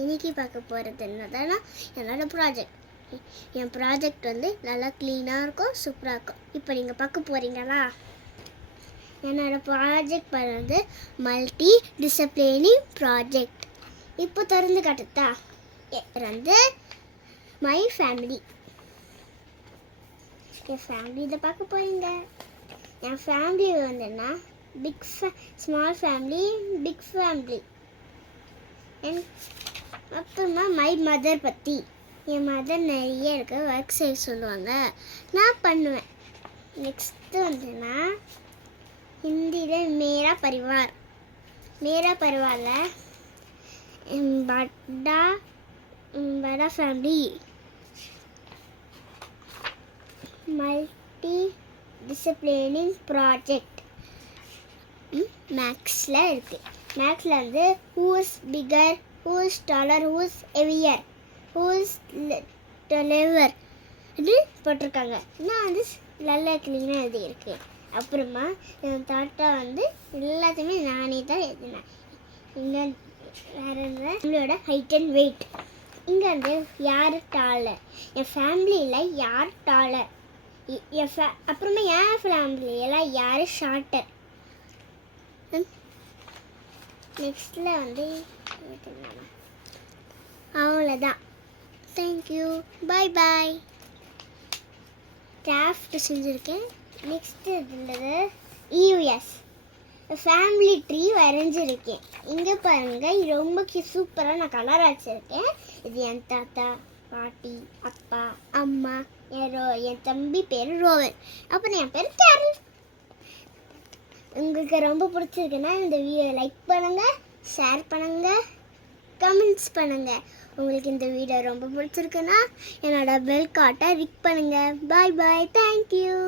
இன்னைக்கு பார்க்க போகிறது என்னதுன்னா என்னோடய ப்ராஜெக்ட். என் ப்ராஜெக்ட் வந்து நல்லா க்ளீனாக இருக்கும், சூப்பராக இருக்கும். இப்போ நீங்கள் பார்க்க போகிறீங்களா? என்னோடய ப்ராஜெக்ட் வந்து மல்டி டிசிப்ளினிங் ப்ராஜெக்ட். இப்போ திறந்து காட்டுதா வந்து மை ஃபேமிலி. என் ஃபேமிலி இதை பார்க்க போகிறீங்க. என் ஃபேமிலி வந்துன்னா ஸ்மால் ஃபேமிலி, பிக் ஃபேமிலி. அப்புறமா மை மதர் பற்றி. என் மதர் நிறைய இருக்க ஒர்க் செய்ய சொல்லுவாங்க, நான் பண்ணுவேன். நெக்ஸ்ட்டு வந்துன்னா ஹிந்தியில் மேரா பரிவார். மேரா பரிவாரில் बड़ा फैमिली மல்டி டிசிப்ளினிங் ப்ராஜெக்ட் மேக்ஸில் இருக்குது. மேக்ஸில் வந்து who is bigger, who is taller, who is heavier, who is deliver இது போட்டிருக்காங்க. நான் வந்து நல்லா க்ளீனாக எழுதியிருக்கேன். அப்புறமா என் தாத்தா வந்து எல்லாத்தையுமே நானே தான் எழுதினேன். இங்கே வேறு நம்மளோட ஹைட் அண்ட் வெயிட். இங்கே வந்து யார் டாலர், என் ஃபேமிலியில் யார் டாலர், அப்புறமா என் ஃபேமிலியில் யார் ஷார்ட்டர். நெக்ஸ்ட்டில் வந்து அவ்வளோதான். தேங்க்யூ, பாய் பாய். கிராஃப்ட் செஞ்சுருக்கேன். நெக்ஸ்ட்டு இருந்தது யூஎஸ் ஃபேமிலி ட்ரீ வரைஞ்சிருக்கேன். இங்கே பாருங்கள், ரொம்ப சூப்பராக நான் கலர் அடிச்சிருக்கேன். இது என் தாத்தா, பாட்டி, அப்பா, அம்மா, என் தம்பி பேர் ரோவன், அப்புறம் என் பேர் கேரல். உங்களுக்கு ரொம்ப பிடிச்சிருக்குன்னா இந்த வீடியோ லைக் பண்ணுங்கள், ஷேர் பண்ணுங்கள், கமெண்ட்ஸ் பண்ணுங்கள். உங்களுக்கு இந்த வீடியோ ரொம்ப பிடிச்சிருக்குன்னா என்னோட பெல் காட்டை கிளிக் பண்ணுங்கள். பாய் பாய், தேங்க்யூ.